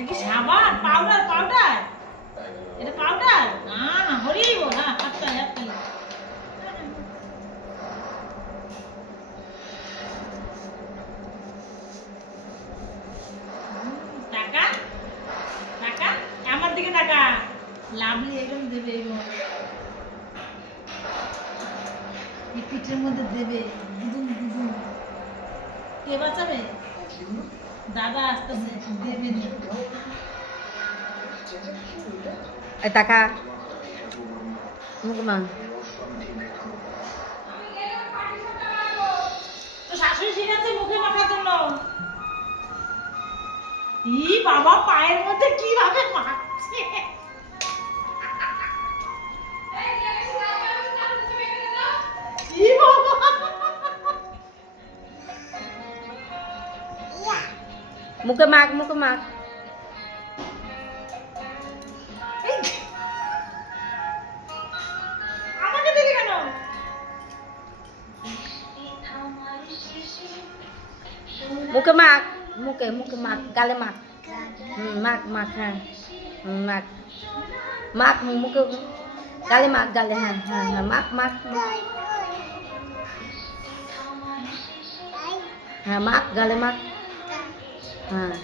এটা কি সাবান? Powder powder? এটা পাউডার? না হরি বল, হ্যাঁ আচ্ছা আচ্ছা। টাকা টাকা আমার দিকে টাকা। লাভলি একদম দেবে এই পিঠের মধ্যে দেবে। দুদুম দুদুম। কে বাঁচাবে? দাদা আসতেছে, দেবে নি। টাকা মুখ মান তো শাশুড়ি শিখাচ্ছে মুখে মাখার জন্য। ই বাবা পায়ের মধ্যে কিভাবে মাখছে। ই বাবা মুখে মাখ মুখে মাখ। আমাকে দিলি কেন? মুখে মাখ, মুখে মুখে মাখ, গালে মাখ। মাখ মাখ, হ্যাঁ মাখ মাখ মুখে, গালে মাখ, গালে, হ্যাঁ হ্যাঁ হ্যাঁ মাখ মাখ। হ্যাঁ মাখ, গালে মাখ, হ্যাঁ।